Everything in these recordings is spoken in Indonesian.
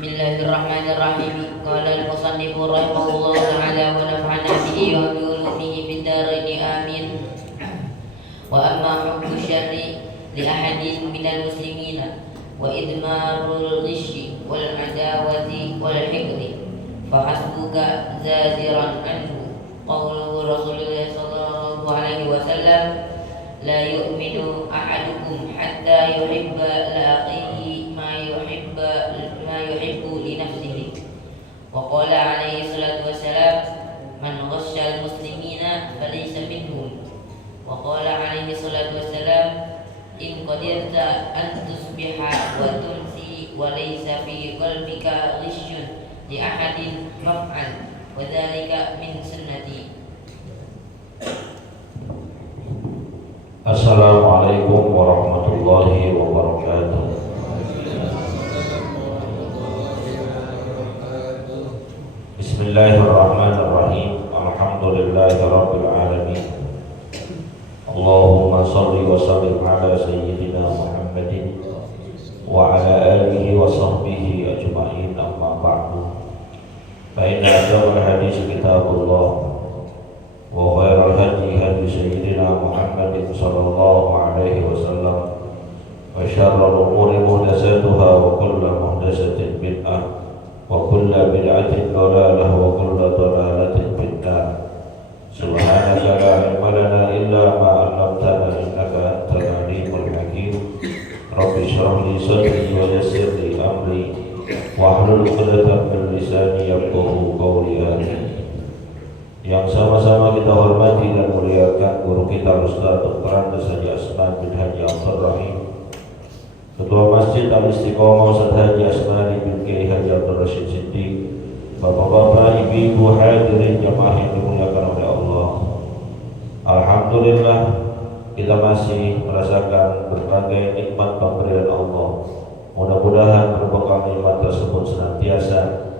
Bismillahirrahmanirrahim. Qala al-musannif rahimahullah ta'ala wa nafa'ana bihi wa bi ulumihi fid dharain amin. Wa amma hukmu syarri li ahadin minal muslimina wa idmarul ghishi wal adawati wal hiqdi fa hasbuka zaziran anhu qawlu Rasulullah sallallahu alaihi wasallam la yu'minu ahadukum hatta yuhibba li akhihi ma yuhibbu li nafsihi wa qala alaihi salatu wassalam man ghasyal muslimina falaysa minhum wa qala alaihi salatu wassalam in qadirta an tusbiha wa tumsi wa laysa fi qalbika ghishun li ahadin faf'al wa dhalika min sunnati. Assalamualaikum warahmatullahi wabarakatuh. Bismillahirrahmanirrahim. Alhamdulillahirabbil alamin. Allahumma shalli wa sallim ala sayyidina Muhammadin wa ala alihi wa sahbihi ajma'in, amma ba'du. Fa inna asdaqal hadits kitabullah wa khairal hadi hadi sayyidina Muhammadin sallallahu alaihi wasallam wa syarrul umuri muhdatsatuha wa kullu muhdatsatin bid'ah wa kullu bid'atin dhalalah wa kullu dhalalatin finnar. Subhanaka la ilma lana illa ma 'allamtana innaka antal alimul hakim. Rabbi shrah li sadri wa yassir li amri wahlul 'uqdatam min lisani yafqahu qawli. Yang sama-sama kita hormati dan muliakan guru kita Ustaz Dr. Andes Haji Asman bin Haji Abdul Rahim, Ketua Masjid Al-Istiqomah Ustaz Haji Asmani bin Kiai Haji Abdul Rashid Siddiq, bapak-bapak, ibu-ibu hadirin jamaah yang dimuliakan oleh Allah. Alhamdulillah kita masih merasakan berbagai nikmat pemberian Allah. Mudah-mudahan berbekal nikmat tersebut senantiasa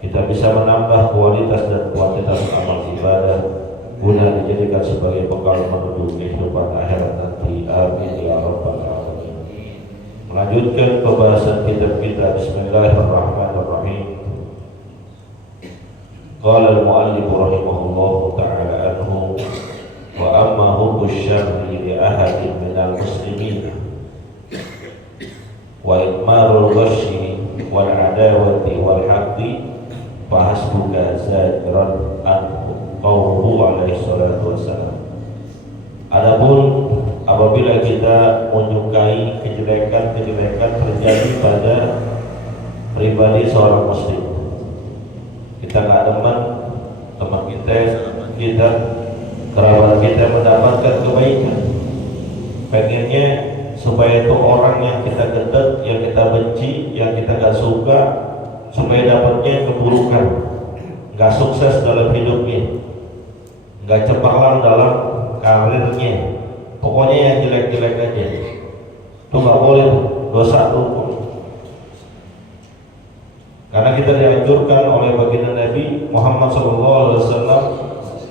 kita bisa menambah kualitas dan kuantitas amal ibadah guna dijadikan sebagai bekal menuju kehidupan akhirat nanti. Amin ya rabbal alamin. Melanjutkan pembahasan kitab kita. Bismillahirrahmanirrahim. Qala al-mu'allif rahimahullahu ta'ala anhu wa amma hubbu syarri li ahadin minal muslimin wa idmarul ghashi wal adawati wal haqdi fahasbuka zajran anhu qawluhu alaihi salatu wassalam. Adapun apabila kita menyukai kejelekan-kejelekan terjadi pada pribadi seorang muslim, kita nggak demen teman kita, kerabat kita mendapatkan kebaikan, pengennya supaya itu orang yang kita gedek, yang kita benci, yang kita nggak suka, supaya dapatnya keburukan, nggak sukses dalam hidupnya, nggak cemerlang dalam karirnya, pokoknya yang jelek-jelek aja. Itu nggak boleh, dosa hukum. Karena kita dianjurkan oleh baginda Nabi Muhammad SAW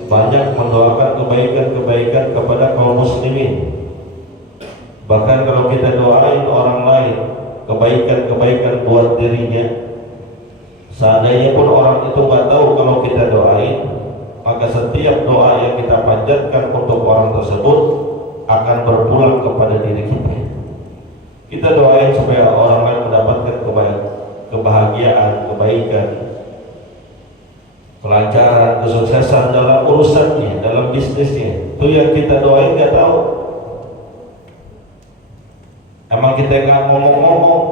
banyak mendoakan kebaikan-kebaikan kepada kaum muslimin. Bahkan kalau kita doain orang lain kebaikan-kebaikan buat dirinya, seandainya pun orang itu nggak tahu kalau kita doain, maka setiap doa yang kita panjatkan untuk orang tersebut akan berpulang kepada diri kita. Kita doain supaya orang lain mendapatkan kebahagiaan, kebaikan, kelancaran, kesuksesan dalam urusannya, dalam bisnisnya. Itu yang kita doain nggak tahu. Emang kita nggak ngomong-ngomong,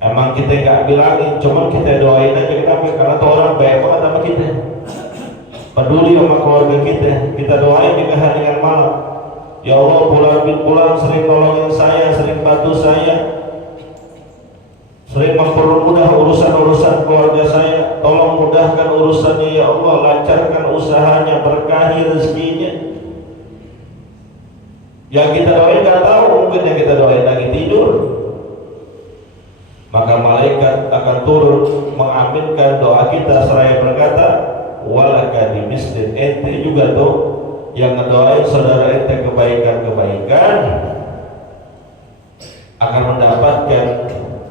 emang kita nggak bilangin, cuman kita doain aja. Kenapa? Karena tuh orang baik banget sama kita, peduli sama keluarga kita doain juga harian malam. Ya Allah, bulan bin bulan sering nolongin saya, sering bantu saya, sering mempermudah urusan-urusan keluarga saya, tolong mudahkan urusannya ya Allah, lancarkan usahanya, berkahi rezekinya. Yang kita doain nggak tahu, mungkin yang kita doain lagi tidur, maka malaikat akan turun mengaminkan doa kita seraya berkata, walaka bimisli, ente juga tuh yang ngedoain saudara ente kebaikan-kebaikan akan mendapatkan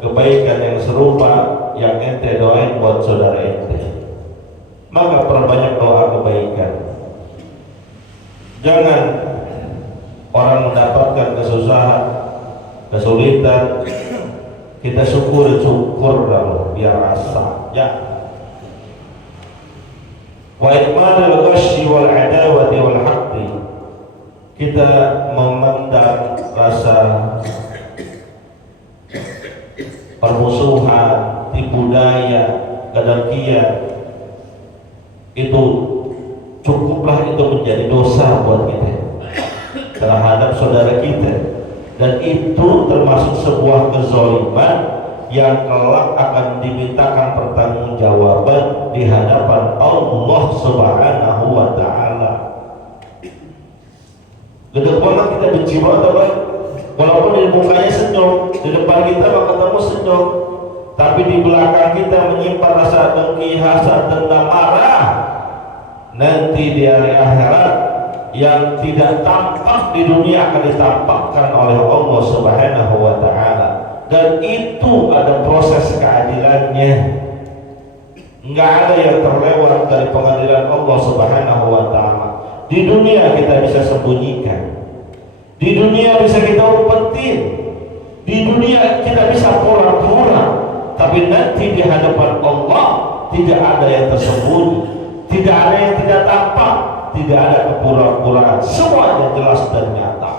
kebaikan yang serupa yang ente doain buat saudara ente, maka perbanyak doa kebaikan. Jangan orang mendapatkan kesusahan, kesulitan, kita syukur dong, biar rasa ya. Wa ikmalul ghasyi wal adawati wal haqqi, kita memandang rasa permusuhan, tipu daya, kedengkian, itu cukuplah itu menjadi dosa buat kita terhadap saudara kita, dan itu termasuk sebuah kezaliman yang kelak akan dimintakan pertanggungjawaban di hadapan Allah Subhanahu wa taala. Gede banget kita benci banget apa? Walaupun di mukanya senyum, di depan kita mah ketemu senyum, tapi di belakang kita menyimpan rasa dengki, hasad, dendam, marah. Nanti di hari akhirat yang tidak tampak di dunia akan ditampakkan oleh Allah Subhanahu wa taala, dan itu ada proses keadilannya. Enggak ada yang terlewat dari pengadilan Allah Subhanahu wa taala. Di dunia kita bisa sembunyikan, di dunia bisa kita umpetin, di dunia kita bisa pura-pura, tapi nanti di hadapan Allah tidak ada yang tersembunyi, tidak ada yang tidak tampak, tidak ada kepura-puraan, semuanya jelas dan nyata.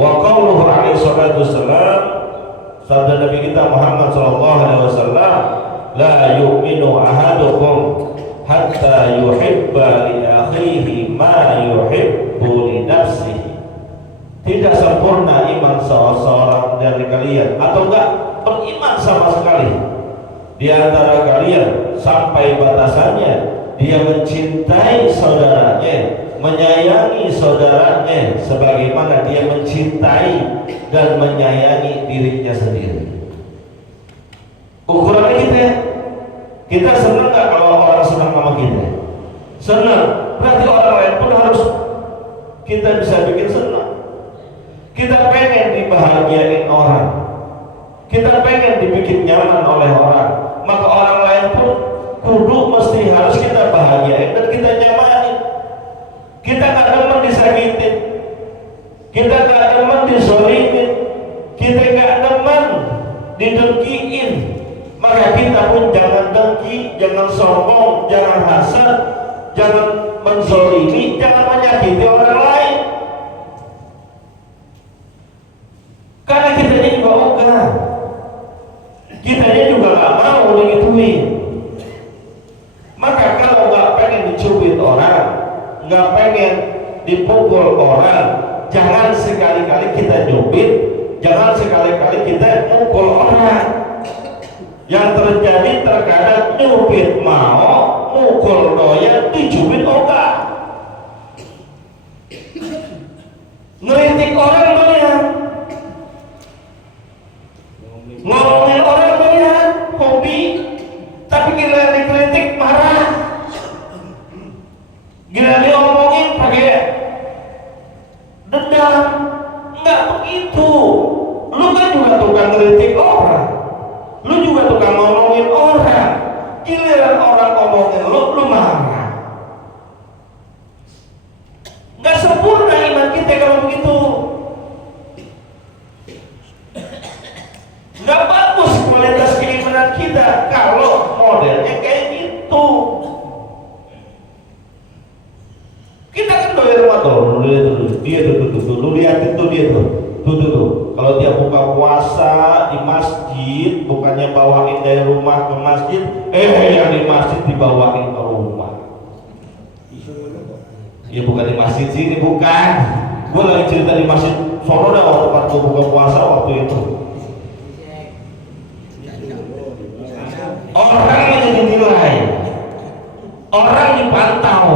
Wa qauluhu alaihi salatu wassalam, sabda Nabi kita Muhammad sallallahu alaihi wasallam, la yu'minu ahadukum hatta yuhibba li akhihi ma yuhibbu li nafsihi. Tidak sempurna iman seorang dari kalian, atau enggak beriman sama sekali di antara kalian sampai batasannya dia mencintai saudaranya, menyayangi saudaranya sebagaimana dia mencintai dan menyayangi dirinya sendiri. Ukurannya kita senang nggak kalau orang senang sama kita? Senang, berarti orang lain pun harus kita bisa bikin senang. Kita pengen dibahagiain orang, kita pengen dibikin nyaman oleh orang, maka orang lain pun kudu mesti harus kita bahagiain dan kita nyamanin. Kita nggak demen disakitin, kita nggak demen dizolimin, kita nggak demen didengkiin, maka kita pun jangan dengki, jangan sombong, jangan hasad, jangan menzolimi, jangan menyakiti orang lain. Karena kita juga ogah, kita juga nggak mau digituin. Maka kalau nggak pengen dicubit orang, nggak pengen dipukul orang, jangan sekali-kali kita cubit, jangan sekali-kali kita mukul orang. Yang terjadi terkadang nyubit mau, mukul doyan, dicubit ogah. Ngeritik orang doyan, ngomongin orang doyan, hobi, tapi gila dikritik marah, gila diomongin pakai dendam. Enggak begitu. Lu kan juga tukang ngeritik orang, lu juga tukang ngomongin orang, giliran orang ngomongin lu marah. Nggak sempurna iman kita kalau begitu. Nggak bagus kualitas keimanan kita kalau modelnya kayak gitu. Kita kan doyan rumah tuh, dia tuh, lu liatin tuh dia tuh. Kalau dia buka puasa di masjid, bukannya bawain dari rumah ke masjid, yang di masjid dibawain ke rumah. Ya bukan di masjid sini, bukan. Gue lagi cerita di masjid sono dah waktu pas gue buka puasa waktu itu. Orang yang dinilai, orang dipantau,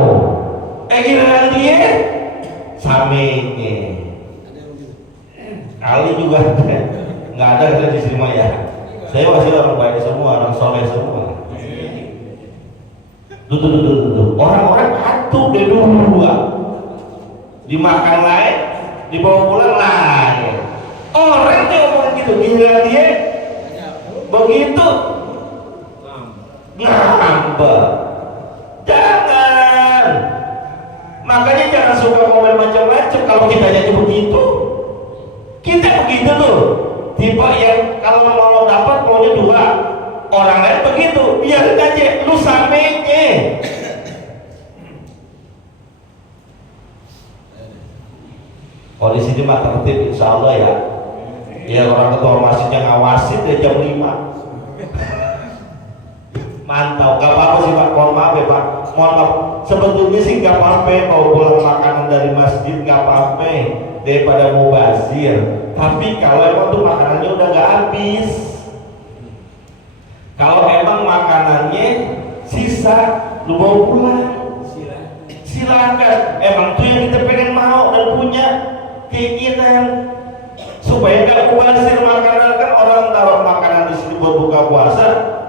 giliran dia samenya. Kali juga nggak ada kita di sini ya. Saya masih orang baik semua, orang soleh semua. Tuh. Orang-orang atuh deh dulu, dimakan lain, dibawa pulang lain. Orang dia ngomong gitu begitu ngambek. Jangan. Makanya jangan suka komen macam-macam kalau kita jadi begitu. Kita begitu tuh. Tipe yang kalau mau dapat maunya dua. Orang lain begitu. Biarin aja lu samenya. Oh di sini mah tertib insya Allah ya. Ya orang ketua masjidnya ngawasin dia jam 5. Mantap, gak apa-apa sih Pak, mohon maaf ya Pak. Mohon maaf, sebetulnya sih gak apa-apa mau pulang makanan dari masjid, gak apa-apa daripada mubazir. Tapi kalau emang tuh makanannya udah gak habis, kalau emang makanannya sisa, lu mau pulang silakan. Emang tuh yang kita pengen mau dan punya keinginan supaya gak mubazir makanan. Kan orang taruh makanan di sini buat buka puasa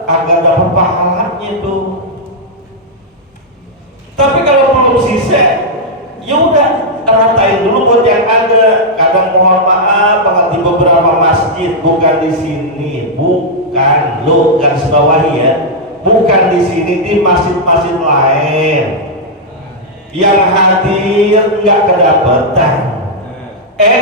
agar dapat pahalanya tuh. Tapi kalau belum sisa, ya udah ratain dulu buat yang ada. Kadang mohon maaf banget di beberapa masjid, bukan di sini, bukan lo garis bawahi ya, bukan di sini, di masjid-masjid lain yang hadir nggak kedapetan.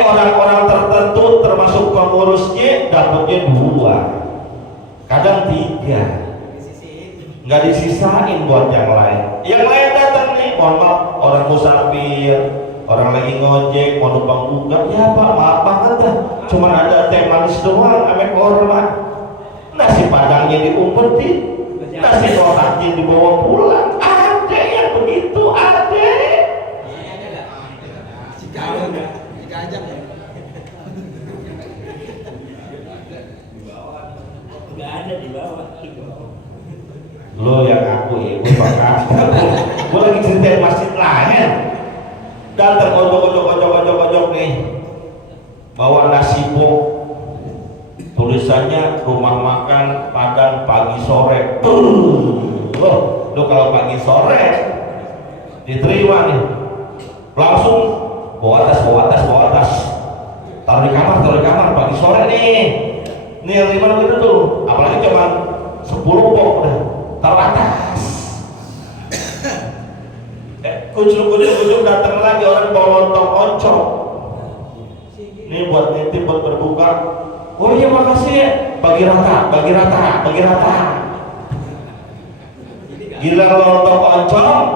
Orang-orang tertentu termasuk pengurusnya dapatnya 2, kadang 3, nggak disisain buat yang lain. Yang lain datang nih, mohon maaf, orang musafir, orang lagi ngojek, mau numpang buka, ya Pak maaf banget dah, cuma ada teh manis doang, ame korma, nasi padangnya diumpetin, nasi kotaknya dibawa pulang. Ada yang begitu, ada. Nggak ada di bawah. Lo yang aku ya, gue bakal gue lagi ceritain masjid lain. Datang ojok nih, bawa nasi bok, tulisannya rumah makan Padang pagi sore. Lo kalau pagi sore diterima nih, langsung bawa tas, taruh di kamar pagi sore nih. Nih yang 5 gitu tuh, apalagi cuma 10 bok udah taruh atas. Kucuk datang lagi orang bawa lontong oncom. Ini buat nitip buat berbuka. Oh iya makasih ya. Bagi rata. Gila lontong oncom,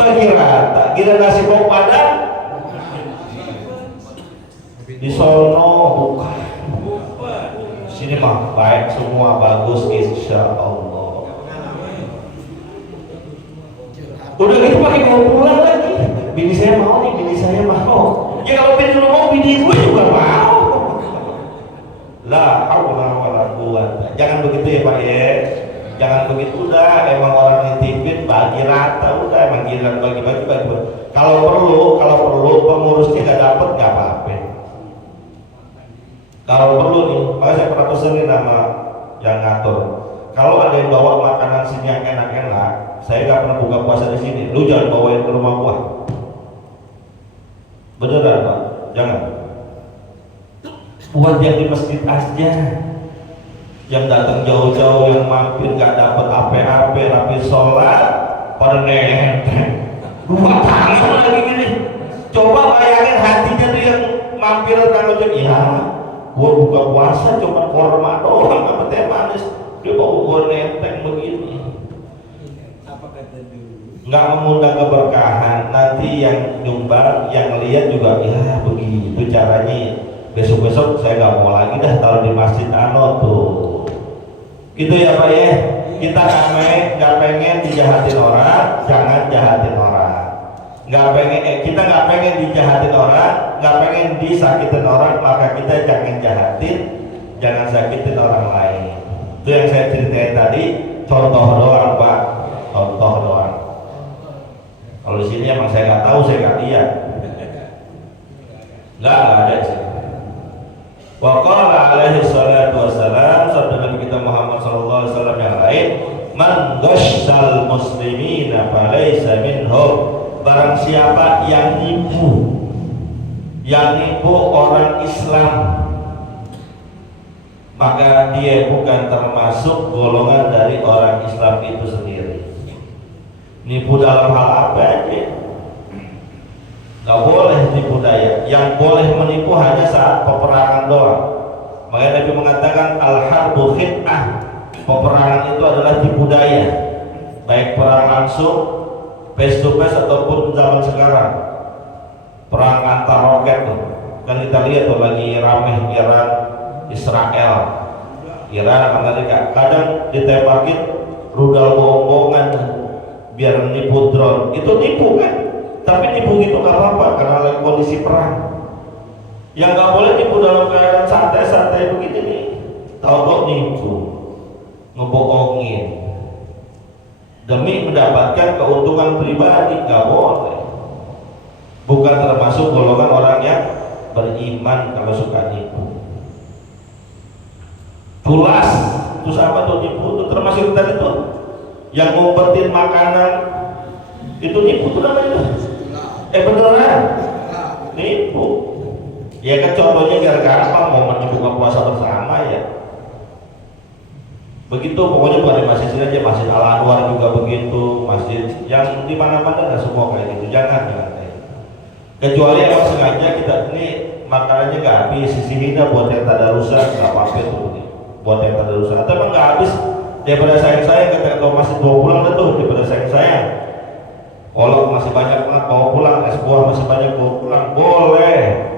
bagi rata. Gila nasi bok Padang, di sono bukan. Sini mah baik semua, bagus insya Allah. Udah gitu pakai mau pulang lagi. Bini saya mau. Ya kalau bini lu mau, bini gue juga mau. La haula wala quwwata. Jangan begitu ya Pak ya. Jangan begitu, udah emang orang nitipin bagi rata, udah emang giliran bagi-bagi. Kalau perlu pengurusnya gak dapet gak apa-apa. Kalau perlu nih, makanya saya pernah pesenin nama yang ngatur. Kalau ada yang bawa makanan sini yang enak-enak, saya gak pernah buka puasa di sini. Lu jangan bawain ke rumah gua. Beneran Pak, jangan. Buat yang di masjid aja, yang datang jauh-jauh, yang mampir gak dapat apa-apa, rapi sholat, pada nenteng 2 tangan lagi gini. Coba bayangin hatinya tuh yang mampir kalau jadi ya, gua buka puasa cuma korma doang sama teh manis, dia bawa gua nenteng begini. Apa kata dulu? Nggak mengundang keberkahan. Nanti yang nyumbang, yang lihat juga ya begitu caranya. Besok-besok saya nggak mau lagi dah taruh di masjid ano tuh. Gitu ya Pak ya. Kita nggak pengen dijahatin orang, jangan jahatin orang. Kita nggak pengen dijahatin orang, nggak pengen disakitin orang, maka kita jangan jahatin, jangan sakitin orang lain. Itu yang saya ceritain tadi, contoh doang Pak, contoh doang. Kalau di sini emang saya nggak tahu, saya nggak lihat, nggak ada sih. Wa qala alaihi salatu wassalam, sabda Nabi kita Muhammad sallallahu alaihi wasallam yang lain, man ghasyal muslimina falaysa minhum. Barang siapa yang nipu orang Islam, maka dia bukan termasuk golongan dari orang Islam itu sendiri. Nipu dalam hal apa aja? Gak boleh nipu daya. Yang boleh menipu hanya saat peperangan doang. Makanya Nabi mengatakan al-harbu khid'ah. Peperangan itu adalah tipu daya. Baik perang langsung, face to face ataupun zaman sekarang. Perang antar roket tuh. Kan kita lihat tuh lagi ramai Iran, Israel, Iran, Amerika. Kadang ditembakin rudal bohong-bohongan biar nipu drone. Itu nipu kan? Tapi nipu gitu gak apa-apa karena lagi kondisi perang. Yang gak boleh nipu dalam keadaan santai-santai begini nih. Tahu nipu, ngebohongin demi mendapatkan keuntungan pribadi, gak boleh. Bukan termasuk golongan orang yang beriman kalau suka nipu. Tulas, terus apa tuh nipu? Itu termasuk tadi tuh yang ngumpetin makanan, itu nipu tuh namanya. Beneran nipu. Ya kan contohnya gara-gara apa momen buka puasa bersama ya. Begitu pokoknya bukan di masjid sini aja, masjid Al Anwar juga begitu, masjid yang di mana-mana nggak semua kayak gitu. Jangan kecuali yang sengaja kita ini makanannya nggak habis, sisihin buat yang tadarusan nggak apa-apa tuh, buat yang tadarusan. Atau emang nggak habis daripada sayang kata masih bawa pulang dah tuh, daripada sayang. Kalau masih banyak banget mau pulang, es buah masih banyak mau pulang, boleh.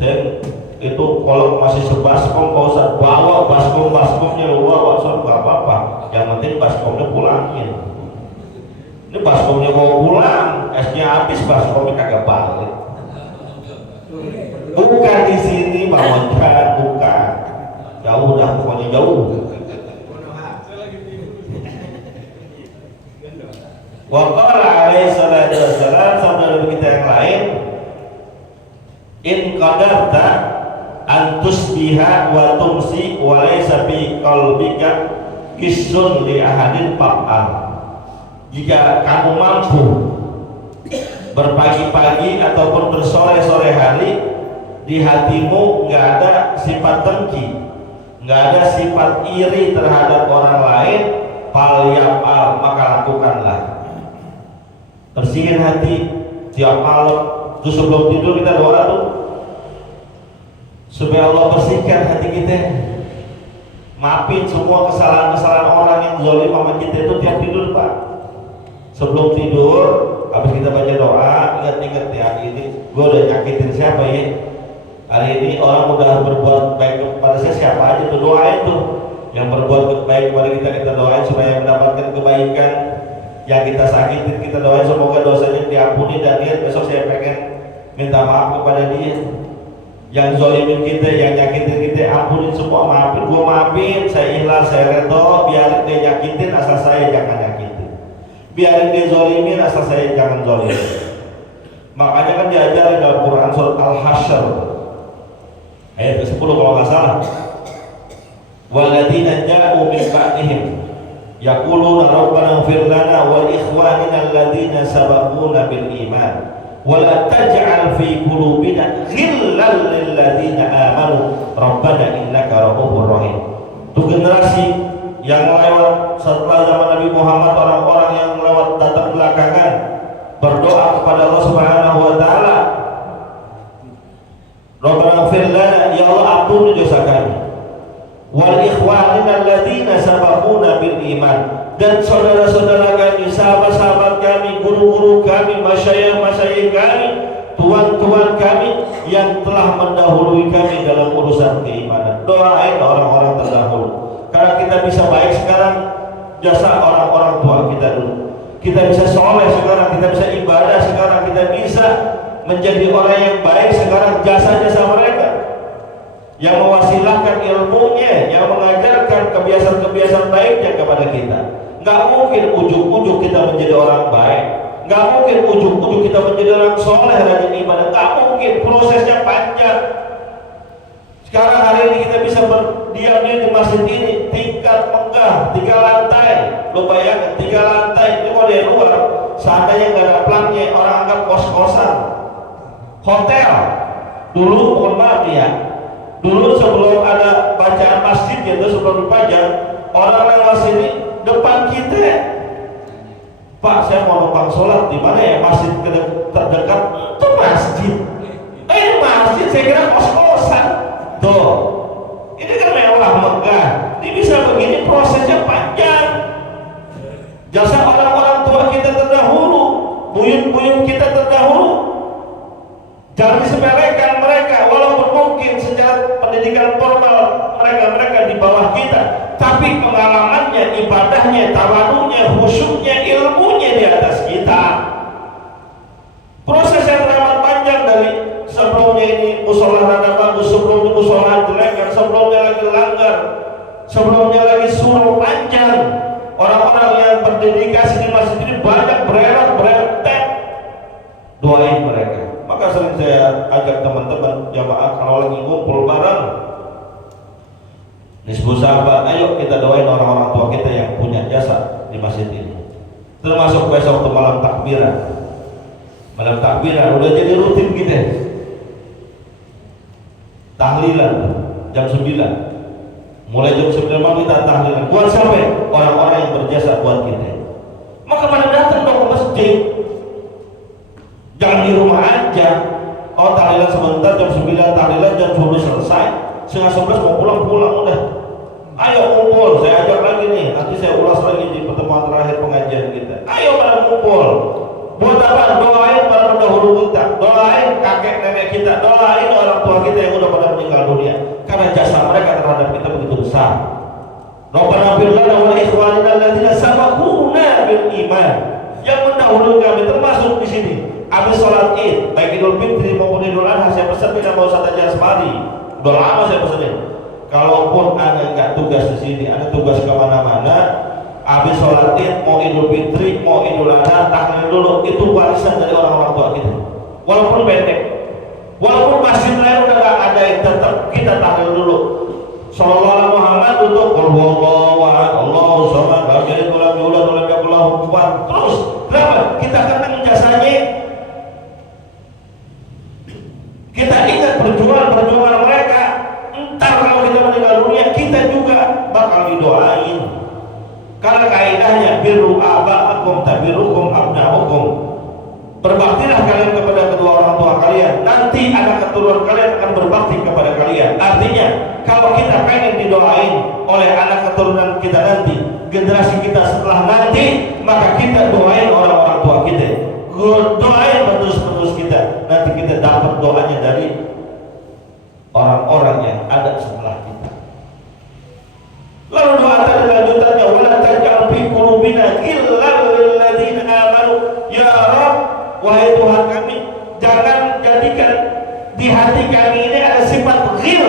Dan itu kalau masih sebaskom, Pak Ustadz bawa baskomnya lu bawa, soal nggak apa-apa. Yang penting baskomnya pulangin. Ini baskomnya mau pulang, esnya habis, baskomnya kagak balik. Bukan di sini, Bang Ojak, bukan. Jauh dah, pokoknya jauh. Waqala alaihi salatu wassalam, sabda Nabi kita yang lain, in qadarta an tusbiha wa tumsi wa laysa fi qalbika kisun li ahadin fa'al. Jika kamu mampu berpagi-pagi ataupun bersore-sore hari, di hatimu nggak ada sifat dengki, nggak ada sifat iri terhadap orang lain, fal yaf'al, maka lakukanlah. Bersihin hati tiap malam, terus sebelum tidur kita doa tuh supaya Allah bersihkan hati kita, maafin semua kesalahan-kesalahan orang yang zalim sama kita itu tiap tidur Pak. Sebelum tidur, habis kita baca doa, ingat-ingat ya, hari ini gue udah nyakitin siapa ya, hari ini orang udah berbuat baik kepada saya siapa aja tuh, doain tuh yang berbuat baik kepada kita doain supaya mendapatkan kebaikan. Yang kita sakitin kita doain semoga dosanya diampuni, dan niat besok saya pengen minta maaf kepada dia. Yang zolimin kita, yang nyakitin kita, ampunin semua, maafin, gua maafin, saya ikhlas, saya redho, biarin dia nyakitin asal saya jangan nyakitin, biarin dia zolimin asal saya jangan zolimin. Makanya kan diajarin dalam Quran surat Al-Hasyr ayat ke-10 kalau nggak salah, waladina ja'u min ba'dihim yaquluna rabbana ighfir lana wa li ikhwanina alladhina sabaquna bil iman wa la taj'al fi qulubina ghillan lil ladzina amanu rabbana innaka ra'ufur rahim. Itu generasi yang lewat setelah zaman Nabi Muhammad, orang-orang yang lewat datang belakangan berdoa kepada Allah Subhanahu wa taala, rabbana ighfir lana, ya Allah ampuni dosa kami, wal ikhwanina alladzina sabaquna bil iman, dan saudara-saudara kami, sahabat-sahabat kami, guru-guru kami, masyayikh kami, tuan-tuan kami yang telah mendahului kami dalam urusan keimanan. Doain orang-orang terdahulu, karena kita bisa baik sekarang jasa orang-orang tua kita dulu. Kita bisa soleh sekarang, kita bisa ibadah sekarang, kita bisa menjadi orang yang baik sekarang jasa-jasa mereka yang mewasilahkan ilmunya, yang mengajarkan kebiasaan-kebiasaan baiknya kepada kita. Nggak mungkin ujuk-ujuk kita menjadi orang baik, nggak mungkin ujuk-ujuk kita menjadi orang soleh, rajin ibadah, nggak mungkin, prosesnya panjang. Sekarang hari ini kita bisa berdiam di masjid ini, tingkat megah, 3 lantai. Lo bayangkan 3 lantai, ini kalau dari luar, seandainya nggak ada plangnya, orang anggap kos-kosan, hotel. Dulu mohon maaf ya, dulu sebelum ada bacaan masjid gitu sebelum dipajang, orang lewat sini depan kita, Pak saya mau numpang sholat di mana ya, masjid terdekat itu masjid. Masjid saya kira kos-kosan. Tuh, ini kan mewah megah. Ini bisa begini prosesnya panjang. Jasa orang-orang tua kita terdahulu, buyut-buyut kita terdahulu. Jangan disepelekan mereka, walaupun mungkin secara pendidikan formal mereka di bawah kita, tapi pengalamannya, ibadahnya, tawadunya, khusyuknya, ilmunya di atas kita. Proses yang teramat panjang dari sebelumnya ini musola rada bagus, sebelumnya musola jelek, sebelumnya lagi langgar, sebelumnya lagi suruh panjang. Orang-orang yang berdedikasi di masjid ini banyak berentet. Doain mereka. Maka sering saya ajak teman-teman jamaah kalau lagi ngumpul bareng, nisbu sahabat, ayo kita doain orang-orang tua kita yang punya jasa di masjid ini. Termasuk besok tuh malam takbiran. Malam takbiran udah jadi rutin kita. Tahlilan jam 9. Mulai jam 9 malam kita tahlilan. Buat sampai orang-orang yang berjasa buat kita. Maka pada datang dong ke masjid. Jangan di rumah aja. Oh tahlilan sebentar jam 9, tahlilan jam 10 selesai. Setengah 11 mau pulang udah. Ayo kumpul, saya ajak lagi nih. Nanti saya ulas lagi di pertemuan terakhir pengajian kita. Ayo pada kumpul. Buat apa? Doain para pendahulu kita, doain kakek nenek kita, doain orang tua kita yang udah pada meninggal dunia. Karena jasa mereka terhadap kita begitu besar. Rabbana fir lana wa li ikhwanina alladziina sabaquna bil iman. Yang mendahului kami termasuk di sini. Habis sholat Id, baik Idul Fitri maupun Idul Adha, saya pesan tidak mau Ustaz Jasmani. Udah lama saya pesanin. Kalaupun ada nggak tugas di sini, ada tugas kemana-mana. Habis sholat Id, mau Idul Fitri, mau Idul Adha, tahlil dulu. Itu warisan dari orang-orang tua kita. Walaupun pendek, walaupun masjid lain udah nggak ada, tetap kita tahlil dulu. Sallallahu alaihi Muhammad untuk qul huwallahu ahad, Allahu samad, lam yalid wa lam yulad wa lam yakul lahu kufuwan. Terus, kenapa? Kita kenang jasanya. Kita ingat perjuangan mereka. Entar kalau kita meninggal dunia, kita juga bakal didoain. Karena kaidahnya birru aba'akum tabirukum abna'ukum. Berbaktilah kalian kepada kedua orang tua kalian, nanti anak keturunan kalian akan berbakti kepada kalian. Artinya, kalau kita pengen didoain oleh anak keturunan kita nanti, generasi kita setelah nanti, maka kita doain orang-orang tua kita. Doain penerus-penerus kita. Nanti kita dapat doanya dari orang-orang yang ada setelah kita. Lalu doa tadi lanjutannya, wala taj'al fi qulubina ghillan lil ladzina amanu. Ya Rabb, wahai Tuhan kami, jangan jadikan di hati kami ini ada sifat ghil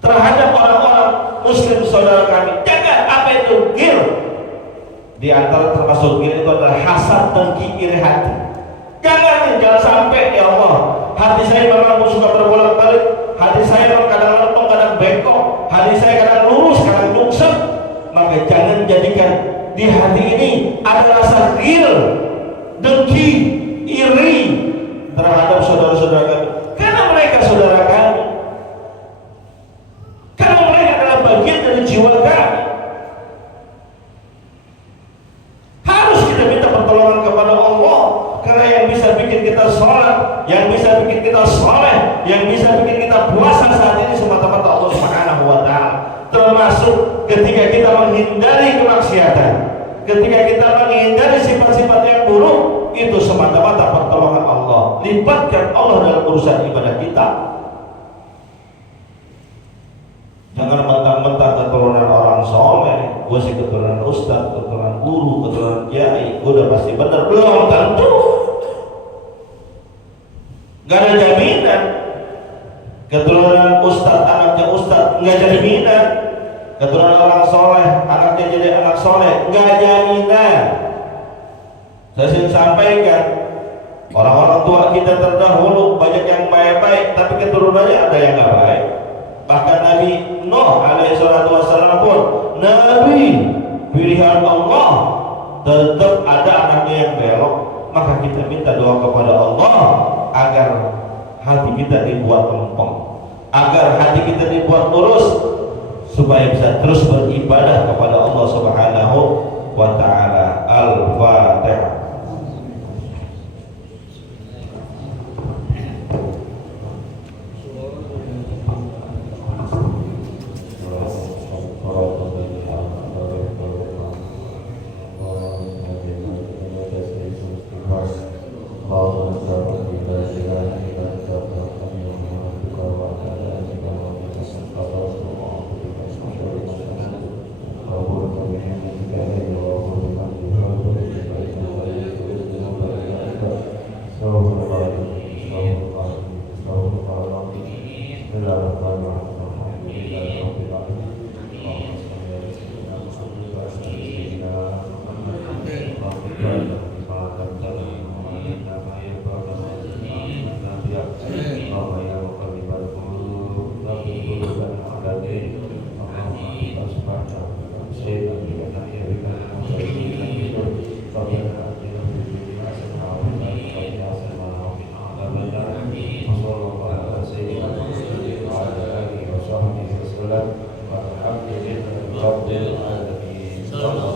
terhadap orang-orang muslim saudara kami. Jangan. Apa itu ghil? Di antara termasuk ghil itu adalah hasad, dengki, iri hati. Jangan sampai, ya Allah, hati saya memang suka berbolak-balik, hati saya memang kadang lempeng, kadang bengkok, hati saya kadang lurus, kadang nyungsep. Maka jangan jadikan di hati ini ada rasa ghil, dengki, iri terhadap saudara-saudara kami. Karena mereka saudara kami, karena mereka adalah bagian dari jiwa kami. Harus kita minta pertolongan kepada Allah. Karena yang bisa bikin kita sholat, yang bisa bikin kita soleh, yang bisa bikin kita puasa saat ini semata-mata Allah Subhanahu wa Ta'ala. Termasuk ketika kita menghindari kemaksiatan, ketika kita menghindari sifat-sifat yang buruk, itu semata-mata pertolongan Allah. Libatkan Allah dalam urusan ibadah kita. Jangan mentang-mentang keturunan orang soleh, gue sih keturunan ustaz, keturunan guru, keturunan kiai, gue udah pasti benar. Belum tentu. Gak ada jaminan. Keturunan ustaz, anaknya ustaz, gak jaminan. Keturunan orang soleh, anaknya jadi anak soleh, gak jaminan. Saya sering sampaikan, orang-orang tua kita terdahulu banyak yang baik-baik, tapi keturunannya ada yang gak baik. Bahkan Nabi Nuh alaihi salatu wassalam pun Nabi pilihan Allah, tetap ada anaknya yang belok. Maka kita minta doa kepada Allah agar hati kita dibuat lempeng, agar hati kita dibuat lurus, supaya bisa terus beribadah kepada Allah Subhanahu wa taala. Al-Fatihah. Alhamdulillah rabbil alamin.